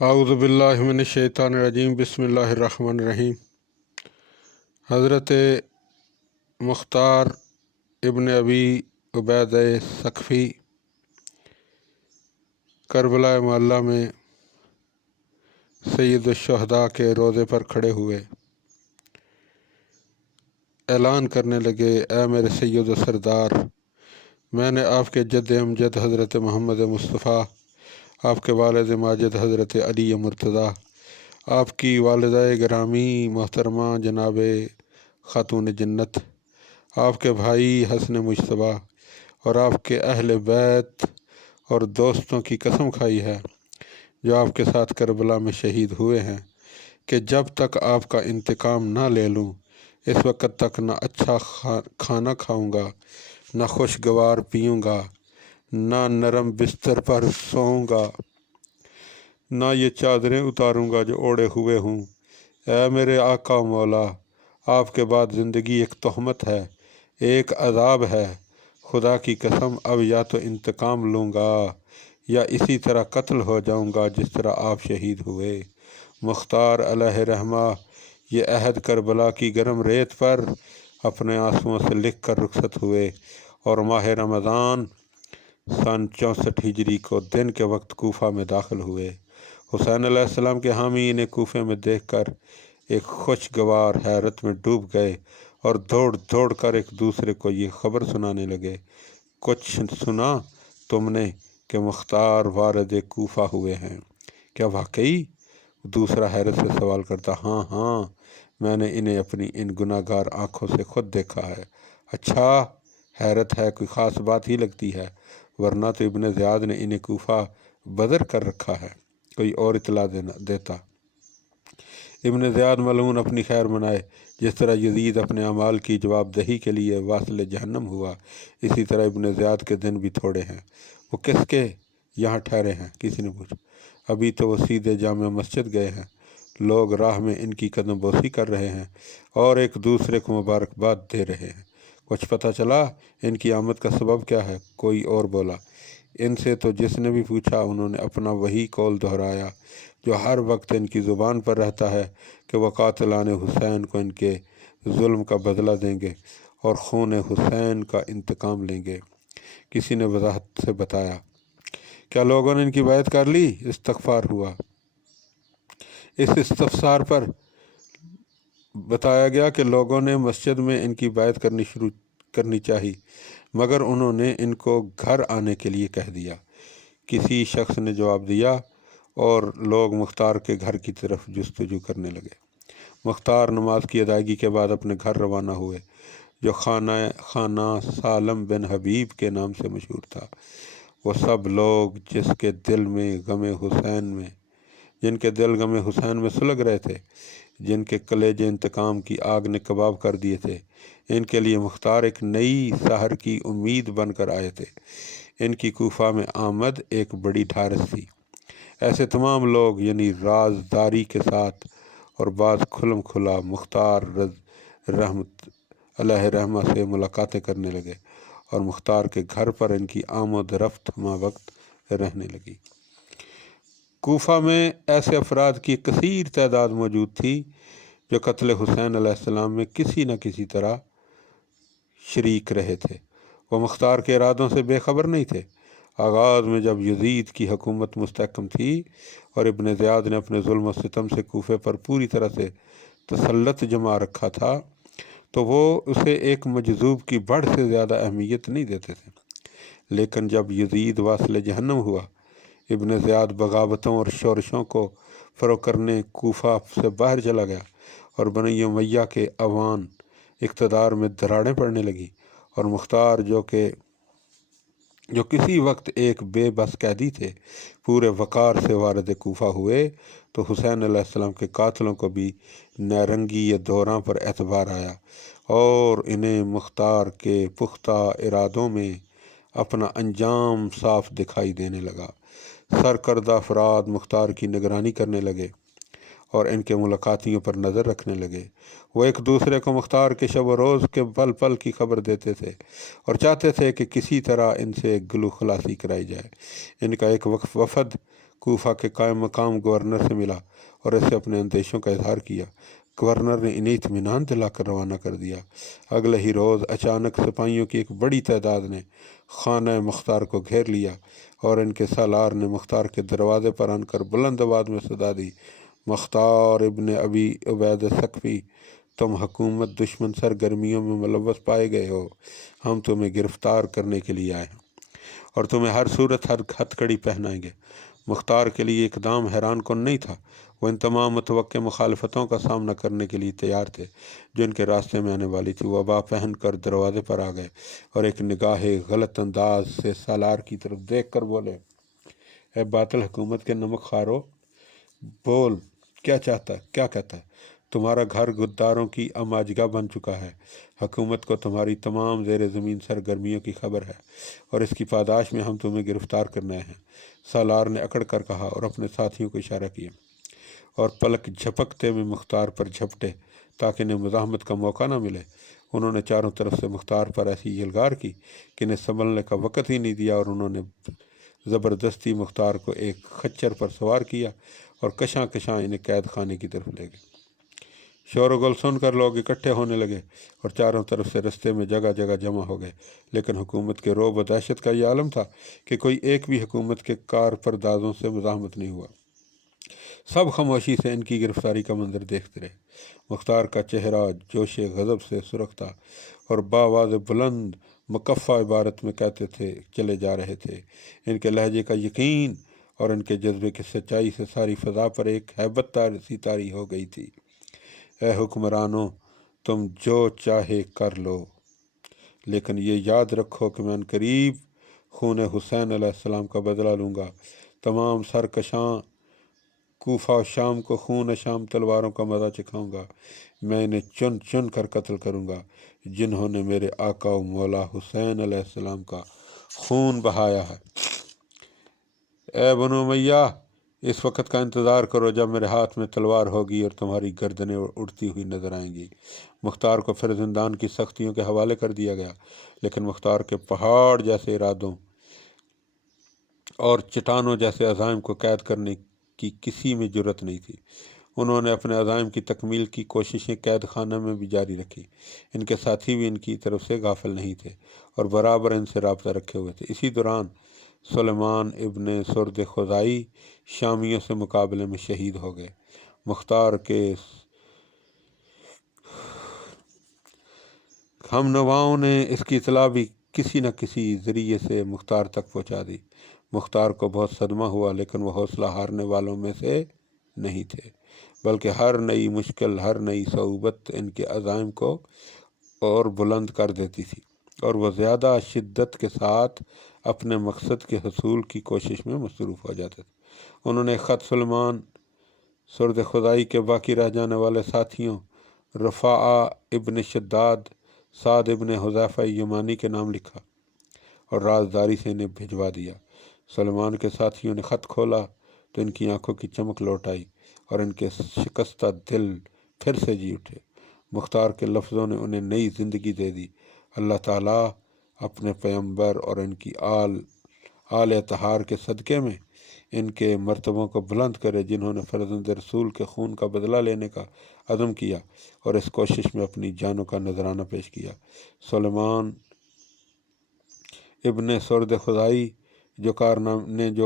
اعوذ باللہ من الشیطان الرجیم بسم اللہ الرحمن الرحیم۔ حضرت مختار ابن ابی عبید ثقفی کربلا معلیٰ میں سید الشہداء کے روضے پر کھڑے ہوئے، اعلان کرنے لگے: اے میرے سید و سردار، میں نے آپ کے جد امجد حضرت محمد مصطفیٰ، آپ کے والد ماجد حضرت علی مرتضیٰ، آپ کی والدہ گرامی محترمہ جناب خاتون جنت، آپ کے بھائی حسن مجتبیٰ اور آپ کے اہل بیت اور دوستوں کی قسم کھائی ہے جو آپ کے ساتھ کربلا میں شہید ہوئے ہیں کہ جب تک آپ کا انتقام نہ لے لوں اس وقت تک نہ اچھا کھانا کھاؤں گا، نہ خوشگوار پیوں گا، نہ نرم بستر پر سوؤں گا، نہ یہ چادریں اتاروں گا جو اوڑے ہوئے ہوں۔ اے میرے آقا و مولا، آپ کے بعد زندگی ایک تہمت ہے، ایک عذاب ہے۔ خدا کی قسم اب یا تو انتقام لوں گا یا اسی طرح قتل ہو جاؤں گا جس طرح آپ شہید ہوئے۔ مختار علیہ رحمہ یہ عہد کربلا کی گرم ریت پر اپنے آنسوؤں سے لکھ کر رخصت ہوئے اور ماہ رمضان سن 64 ہجری کو دن کے وقت کوفہ میں داخل ہوئے۔ حسین علیہ السلام کے حامی انہیں کوفے میں دیکھ کر ایک خوشگوار حیرت میں ڈوب گئے اور دوڑ دوڑ کر ایک دوسرے کو یہ خبر سنانے لگے: کچھ سنا تم نے کہ مختار وارد کوفہ ہوئے ہیں؟ کیا واقعی؟ دوسرا حیرت سے سوال کرتا: ہاں ہاں، میں نے انہیں اپنی ان گناہ گار آنکھوں سے خود دیکھا ہے۔ اچھا، حیرت ہے، کوئی خاص بات ہی لگتی ہے، ورنہ تو ابن زیاد نے انہیں کوفہ بدر کر رکھا ہے، کوئی اور اطلاع دیتا۔ ابن زیاد ملعون اپنی خیر منائے، جس طرح یزید اپنے اعمال کی جواب دہی کے لیے واصل جہنم ہوا، اسی طرح ابن زیاد کے دن بھی تھوڑے ہیں۔ وہ کس کے یہاں ٹھہرے ہیں؟ کسی نے پوچھا۔ ابھی تو وہ سیدھے جامع مسجد گئے ہیں، لوگ راہ میں ان کی قدم بوسی کر رہے ہیں اور ایک دوسرے کو مبارکباد دے رہے ہیں۔ کچھ پتہ چلا ان کی آمد کا سبب کیا ہے؟ کوئی اور بولا۔ ان سے تو جس نے بھی پوچھا انہوں نے اپنا وہی قول دہرایا جو ہر وقت ان کی زبان پر رہتا ہے کہ وہ قاتلان حسین کو ان کے ظلم کا بدلہ دیں گے اور خون حسین کا انتقام لیں گے۔ کسی نے وضاحت سے بتایا: کیا لوگوں نے ان کی بیعت کر لی؟ استغفار ہوا۔ اس استفسار پر بتایا گیا کہ لوگوں نے مسجد میں ان کی بیعت کرنی چاہی، مگر انہوں نے ان کو گھر آنے کے لیے کہہ دیا۔ کسی شخص نے جواب دیا اور لوگ مختار کے گھر کی طرف جستجو کرنے لگے۔ مختار نماز کی ادائیگی کے بعد اپنے گھر روانہ ہوئے جو خانہ سالم بن حبیب کے نام سے مشہور تھا۔ وہ سب لوگ جن کے دل غم حسین میں سلگ رہے تھے، جن کے کلیجے انتقام کی آگ نے کباب کر دیے تھے، ان کے لیے مختار ایک نئی سحر کی امید بن کر آئے تھے۔ ان کی کوفہ میں آمد ایک بڑی ڈھارس تھی۔ ایسے تمام لوگ یعنی رازداری کے ساتھ اور بعض کھلم کھلا مختار رحمت علیہ رحمہ سے ملاقاتیں کرنے لگے اور مختار کے گھر پر ان کی آمد رفت ہمہ وقت رہنے لگی۔ کوفہ میں ایسے افراد کی کثیر تعداد موجود تھی جو قتل حسین علیہ السلام میں کسی نہ کسی طرح شریک رہے تھے۔ وہ مختار کے ارادوں سے بے خبر نہیں تھے۔ آغاز میں جب یزید کی حکومت مستحکم تھی اور ابن زیاد نے اپنے ظلم و ستم سے کوفے پر پوری طرح سے تسلط جما رکھا تھا تو وہ اسے ایک مجذوب کی بڑھ سے زیادہ اہمیت نہیں دیتے تھے، لیکن جب یزید واصل جہنم ہوا، ابن زیاد بغاوتوں اور شورشوں کو فروغ کرنے کوفہ سے باہر چلا گیا اور بنی امیہ کے اعوان اقتدار میں دراڑیں پڑنے لگیں اور مختار جو کسی وقت ایک بے بس قیدی تھے، پورے وقار سے وارد کوفہ ہوئے تو حسین علیہ السلام کے قاتلوں کو بھی نیرنگی دوراں پر اعتبار آیا اور انہیں مختار کے پختہ ارادوں میں اپنا انجام صاف دکھائی دینے لگا۔ سرکردہ افراد مختار کی نگرانی کرنے لگے اور ان کے ملاقاتیوں پر نظر رکھنے لگے۔ وہ ایک دوسرے کو مختار کے شب و روز کے پل پل کی خبر دیتے تھے اور چاہتے تھے کہ کسی طرح ان سے گلو خلاصی کرائی جائے۔ ان کا ایک وفد کوفہ کے قائم مقام گورنر سے ملا اور اسے اپنے اندیشوں کا اظہار کیا۔ گورنر نے انہیں اطمینان دلا کر روانہ کر دیا۔ اگلے ہی روز اچانک سپاہیوں کی ایک بڑی تعداد نے خانہ مختار کو گھیر لیا اور ان کے سالار نے مختار کے دروازے پر آن کر بلند آواز میں صدا دی، مختار ابن ابی عبید ثقفی، تم حکومت دشمن سرگرمیوں میں ملوث پائے گئے ہو۔ ہم تمہیں گرفتار کرنے کے لیے آئے ہیں اور تمہیں ہر صورت ہر ہتھ کڑی پہنائیں گے۔ مختار کے لیے اقدام حیران کن نہیں تھا۔ وہ ان تمام متوقع مخالفتوں کا سامنا کرنے کے لیے تیار تھے جو ان کے راستے میں آنے والی تھی۔ وہ ابا پہن کر دروازے پر آ گئے اور ایک نگاہ غلط انداز سے سالار کی طرف دیکھ کر بولے، اے باطل حکومت کے نمک خارو، بول کیا چاہتا ہے، کیا کہتا ہے؟ تمہارا گھر غداروں کی اماجگاہ بن چکا ہے۔ حکومت کو تمہاری تمام زیر زمین سرگرمیوں کی خبر ہے اور اس کی پاداش میں ہم تمہیں گرفتار کرنے ہیں۔ سالار نے اکڑ کر کہا اور اپنے ساتھیوں کو اشارہ کیا اور پلک جھپکتے میں مختار پر جھپٹے تاکہ انہیں مزاحمت کا موقع نہ ملے۔ انہوں نے چاروں طرف سے مختار پر ایسی یلغار کی کہ انہیں سنبھلنے کا وقت ہی نہیں دیا اور انہوں نے زبردستی مختار کو ایک خچر پر سوار کیا اور کشاں کشاں انہیں قید خانے کی طرف لے گئے۔ شور و گل سن کر لوگ اکٹھے ہونے لگے اور چاروں طرف سے رستے میں جگہ جگہ جمع ہو گئے، لیکن حکومت کے رعب و دہشت کا یہ عالم تھا کہ کوئی ایک بھی حکومت کے کار پردازوں سے مزاحمت نہیں ہوا۔ سب خاموشی سے ان کی گرفتاری کا منظر دیکھتے رہے۔ مختار کا چہرہ جوش غضب سے سرخ تھا اور بآواز بلند مکفّہ عبارت میں کہتے تھے چلے جا رہے تھے۔ ان کے لہجے کا یقین اور ان کے جذبے کی سچائی سے ساری فضا پر ایک ہیبت سی طاری ہو گئی تھی۔ اے حکمرانوں، تم جو چاہے کر لو، لیکن یہ یاد رکھو کہ میں قریب خون حسین علیہ السلام کا بدلہ لوں گا۔ تمام سرکشاں کوفہ و شام کو خون شام تلواروں کا مزہ چکھاؤں گا۔ میں انہیں چن چن کر قتل کروں گا جنہوں نے میرے آقا و مولا حسین علیہ السلام کا خون بہایا ہے۔ اے بنو امیہ، اس وقت کا انتظار کرو جب میرے ہاتھ میں تلوار ہوگی اور تمہاری گردنیں اڑتی ہوئی نظر آئیں گی۔ مختار کو پھر زندان کی سختیوں کے حوالے کر دیا گیا، لیکن مختار کے پہاڑ جیسے ارادوں اور چٹانوں جیسے عزائم کو قید کرنے کی کسی میں جرت نہیں تھی۔ انہوں نے اپنے عزائم کی تکمیل کی کوششیں قید خانہ میں بھی جاری رکھی۔ ان کے ساتھی بھی ان کی طرف سے غافل نہیں تھے اور برابر ان سے رابطہ رکھے ہوئے تھے۔ اسی دوران سلیمان ابن سرد خزائی شامیوں سے مقابلے میں شہید ہو گئے۔ مختار کے ہم نواؤں نے اس کی اطلاع بھی کسی نہ کسی ذریعے سے مختار تک پہنچا دی۔ مختار کو بہت صدمہ ہوا، لیکن وہ حوصلہ ہارنے والوں میں سے نہیں تھے، بلکہ ہر نئی مشکل، ہر نئی صعوبت ان کے عزائم کو اور بلند کر دیتی تھی اور وہ زیادہ شدت کے ساتھ اپنے مقصد کے حصول کی کوشش میں مصروف ہو جاتے تھے۔ انہوں نے خط سلیمان سرد خدائی کے باقی رہ جانے والے ساتھیوں رفاعہ ابن شداد، سعد ابن حذیفہ یمانی کے نام لکھا اور رازداری سے انہیں بھجوا دیا۔ سلیمان کے ساتھیوں نے خط کھولا تو ان کی آنکھوں کی چمک لوٹ آئی اور ان کے شکستہ دل پھر سے جی اٹھے۔ مختار کے لفظوں نے انہیں نئی زندگی دے دی۔ اللہ تعالیٰ اپنے پیغمبر اور ان کی آل اطہار کے صدقے میں ان کے مرتبوں کو بلند کرے جنہوں نے فرزند رسول کے خون کا بدلہ لینے کا عزم کیا اور اس کوشش میں اپنی جانوں کا نذرانہ پیش کیا۔ سلیمان ابن سرد خدائی جو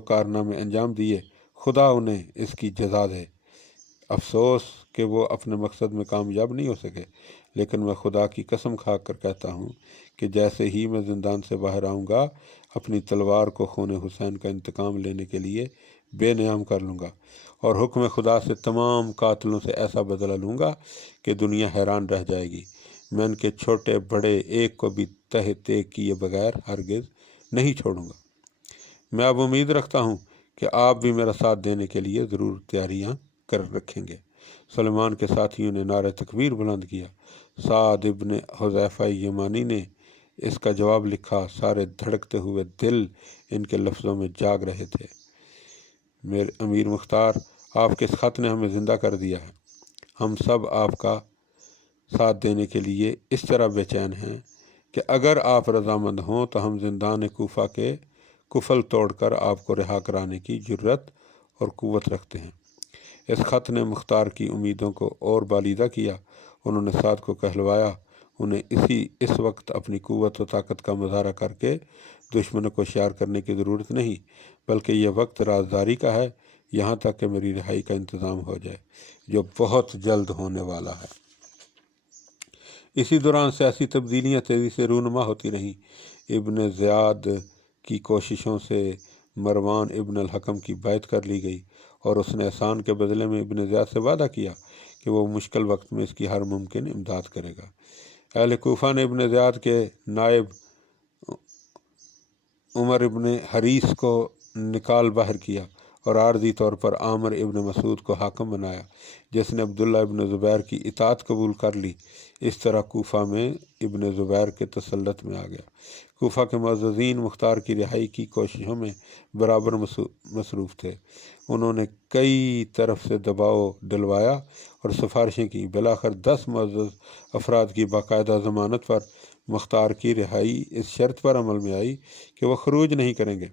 کارنامے انجام دیے، خدا انہیں اس کی جزا دے۔ افسوس کہ وہ اپنے مقصد میں کامیاب نہیں ہو سکے، لیکن میں خدا کی قسم کھا کر کہتا ہوں کہ جیسے ہی میں زندان سے باہر آؤں گا، اپنی تلوار کو خون حسین کا انتقام لینے کے لیے بے نیام کر لوں گا اور حکم خدا سے تمام قاتلوں سے ایسا بدلہ لوں گا کہ دنیا حیران رہ جائے گی۔ میں ان کے چھوٹے بڑے ایک کو بھی تہ طے کیے بغیر ہرگز نہیں چھوڑوں گا۔ میں اب امید رکھتا ہوں کہ آپ بھی میرا ساتھ دینے کے لیے ضرور تیاریاں کر رکھیں گے۔ سلیمان کے ساتھیوں نے نعرہ تکبیر بلند کیا۔ سعد ابن حذیفہ یمانی نے اس کا جواب لکھا۔ سارے دھڑکتے ہوئے دل ان کے لفظوں میں جاگ رہے تھے۔ میرے امیر مختار، آپ کے اس خط نے ہمیں زندہ کر دیا ہے۔ ہم سب آپ کا ساتھ دینے کے لیے اس طرح بے چین ہیں کہ اگر آپ رضامند ہوں تو ہم زندان کوفہ کے قفل توڑ کر آپ کو رہا کرانے کی جرت اور قوت رکھتے ہیں۔ اس خط نے مختار کی امیدوں کو اور بالیدہ کیا۔ انہوں نے سعد کو کہلوایا انہیں اس وقت اپنی قوت و طاقت کا مظاہرہ کر کے دشمنوں کو ہوشیار کرنے کی ضرورت نہیں، بلکہ یہ وقت رازداری کا ہے، یہاں تک کہ میری رہائی کا انتظام ہو جائے، جو بہت جلد ہونے والا ہے۔ اسی دوران سیاسی تبدیلیاں تیزی سے رونما ہوتی رہیں۔ ابن زیاد کی کوششوں سے مروان ابن الحکم کی بیعت کر لی گئی اور اس نے احسان کے بدلے میں ابن زیاد سے وعدہ کیا کہ وہ مشکل وقت میں اس کی ہر ممکن امداد کرے گا۔ اہل کوفہ نے ابن زیاد کے نائب عمر ابن حریث کو نکال باہر کیا اور عارضی طور پر عامر ابن مسعود کو حاکم بنایا، جس نے عبداللہ ابن زبیر کی اطاعت قبول کر لی۔ اس طرح کوفہ میں ابن زبیر کے تسلط میں آ گیا۔ کوفہ کے معززین مختار کی رہائی کی کوششوں میں برابر مصروف تھے۔ انہوں نے کئی طرف سے دباؤ ڈلوایا اور سفارشیں کی۔ بالآخر 10 معزز افراد کی باقاعدہ ضمانت پر مختار کی رہائی اس شرط پر عمل میں آئی کہ وہ خروج نہیں کریں گے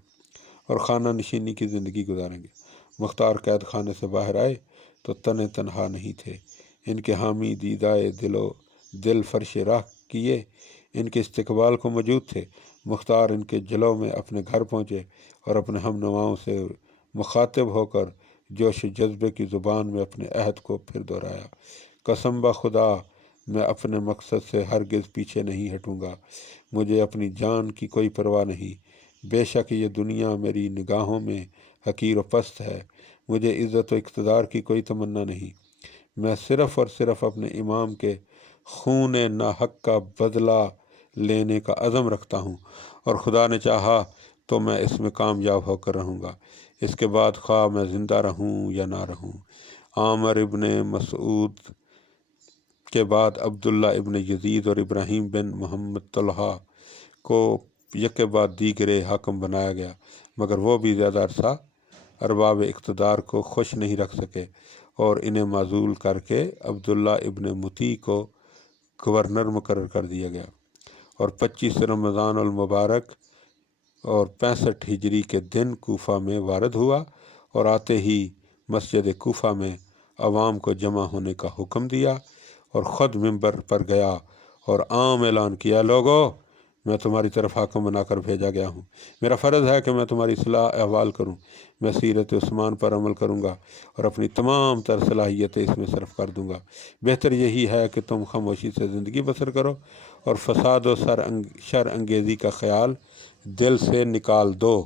اور خانہ نشینی کی زندگی گزاریں گے۔ مختار قید خانے سے باہر آئے تو تنہا نہیں تھے۔ ان کے حامی دیدائے دل فرش راہ کیے ان کے استقبال کو موجود تھے۔ مختار ان کے جلو میں اپنے گھر پہنچے اور اپنے ہم نواؤں سے مخاطب ہو کر جوش و جذبے کی زبان میں اپنے عہد کو پھر دہرایا۔ قسم بخدا میں اپنے مقصد سے ہرگز پیچھے نہیں ہٹوں گا۔ مجھے اپنی جان کی کوئی پرواہ نہیں۔ بے شک یہ دنیا میری نگاہوں میں حقیر و پست ہے۔ مجھے عزت و اقتدار کی کوئی تمنا نہیں۔ میں صرف اور صرف اپنے امام کے خون ناحق کا بدلہ لینے کا عزم رکھتا ہوں، اور خدا نے چاہا تو میں اس میں کامیاب ہو کر رہوں گا، اس کے بعد خواہ میں زندہ رہوں یا نہ رہوں۔ عامر ابن مسعود کے بعد عبداللہ ابن یزید اور ابراہیم بن محمد طلحہ کو یکے بعد دیگرے حاکم بنایا گیا، مگر وہ بھی زیادہ عرصہ ارباب اقتدار کو خوش نہیں رکھ سکے اور انہیں معزول کر کے عبداللہ ابن مطیع کو گورنر مقرر کر دیا گیا، اور 25 رمضان المبارک اور 65 ہجری کے دن کوفہ میں وارد ہوا، اور آتے ہی مسجد کوفہ میں عوام کو جمع ہونے کا حکم دیا اور خود منبر پر گیا اور عام اعلان کیا، لوگو میں تمہاری طرف حاکم بنا کر بھیجا گیا ہوں، میرا فرض ہے کہ میں تمہاری اصلاح احوال کروں، میں سیرت عثمان پر عمل کروں گا اور اپنی تمام تر صلاحیتیں اس میں صرف کر دوں گا۔ بہتر یہی ہے کہ تم خاموشی سے زندگی بسر کرو اور فساد و شر انگیزی کا خیال دل سے نکال دو۔